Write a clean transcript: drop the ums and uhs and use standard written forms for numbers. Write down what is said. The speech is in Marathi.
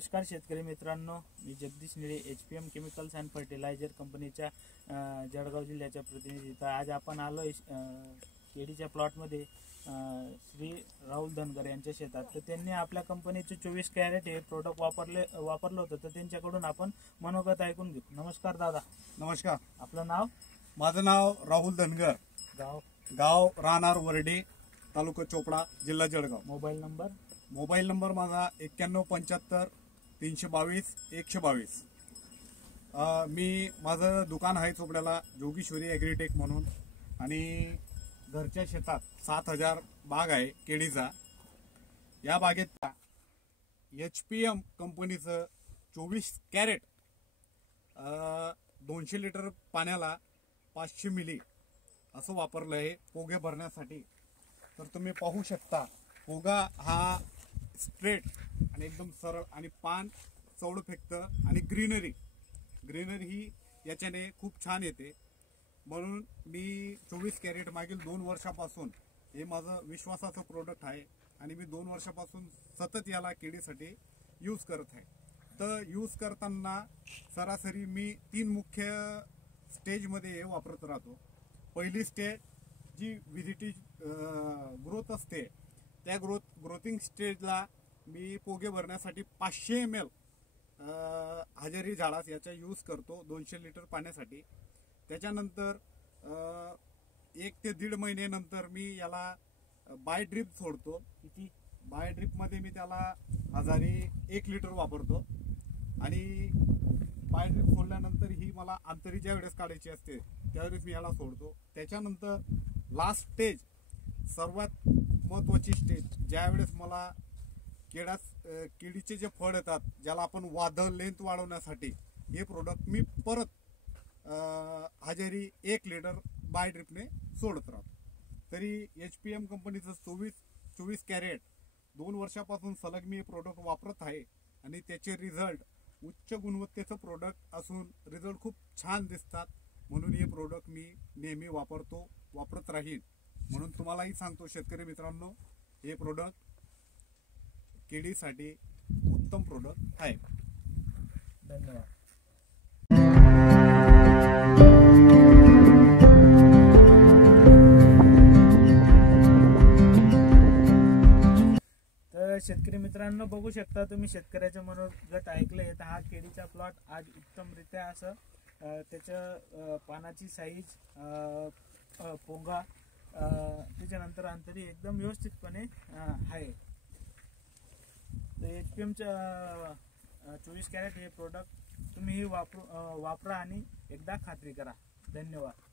नमस्कार शेतकरी मित्रांनो, मी जगदीश निळे HPM केमिकल्स अँड फर्टिलायझर कंपनीच्या जळगाव जिल्ह्याच्या प्रतिनिधी. आज आपण आलो केळीच्या प्लॉटमध्ये श्री राहुल धनगर यांच्या शेतात. तर त्यांनी आपल्या कंपनीचे 24 कॅरेट हे प्रोडक्ट वापरलं होतं. तर त्यांच्याकडून आपण मनोगत ऐकून घेऊ. नमस्कार दादा. नमस्कार. आपलं नाव? माझं नाव राहुल धनगर, गाव राहणार वरडी, तालुका चोपडा, जिल्हा जळगाव. मोबाईल नंबर माझा 9175 322 122. मी माझं दुकान आहे चोपड्याला, जोगेश्वरी ॲग्रीटेक म्हणून. आणि घरच्या शेतात 7000 बाग आहे केळीचा. या बागेत HPM कंपनीचं 24 कॅरेट 200 लिटर पाण्याला 500 मिली असं वापरलं आहे पोगे भरण्यासाठी. तर तुम्ही पाहू शकता, पोगा हा स्ट्रेट आणि एकदम सरळ, आणि पान चौड फेकतं, आणि ग्रीनरी ही याच्याने खूप छान येते. म्हणून मी 24 कॅरेट मागील 2 वर्षापासून हे माझं विश्वासाचं प्रोडक्ट आहे, आणि मी 2 वर्षापासून सतत याला केळीसाठी यूज करत आहे. तर यूज करताना सरासरी मी 3 मुख्य स्टेजमध्ये हे वापरत राहतो. पहिली स्टेज जी व्हिजिटिज ग्रोथ असते, त्या ग्रोथिंग स्टेजला मी पोगे भरण्यासाठी 500 ml हजेरी झाडास याचा यूज करतो 200 लिटर पाण्यासाठी. त्याच्यानंतर 1 ते 1.5 महिन्यानंतर मी याला बाय ड्रिप सोडतो. बाय ड्रिपमध्ये मी त्याला हजारी 1 लिटर वापरतो. आणि बाय ड्रिप सोडल्यानंतर ही मला अंतरी ज्या वेळेस काढायची असते त्यावेळेस मी याला सोडतो. त्याच्यानंतर लास्ट स्टेज, सर्वात महत्त्वाची स्टेज, ज्यावेळेस मला केळीचे जे फळ येतात, ज्याला आपण वादळ लेंथ वाढवण्यासाठी हे प्रोडक्ट मी परत हजेरी 1 लिटर बाय ड्रिपने सोडत राहतो. तरी HPM कंपनीचं 24 कॅरेट 2 वर्षापासून सलग मी हे प्रोडक्ट वापरत आहे, आणि त्याचे रिझल्ट उच्च गुणवत्तेचं प्रोडक्ट असून रिझल्ट खूप छान दिसतात. म्हणून हे प्रोडक्ट मी नेहमी वापरत राहीन. म्हणून तुम्हालाही सांगतो शेतकरी मित्रांनो, हे प्रोडक्ट केळीसाठी उत्तम प्रोडक्ट आहे. धन्यवाद. तर शेतकरी मित्रांनो, बघू शकता तुम्ही शेतकऱ्याचे मनोगत ऐकले. तर हा केळीचा प्लॉट आज उत्तमरित्या असं त्याच्या पानाची साईज, पोंगा, त्याच्यानंतर अंतरी एकदम व्यवस्थितपणे आहे. तर HPMचं 24 कॅरेट हे प्रोडक्ट तुम्ही वापरा आणि एकदा खात्री करा. धन्यवाद.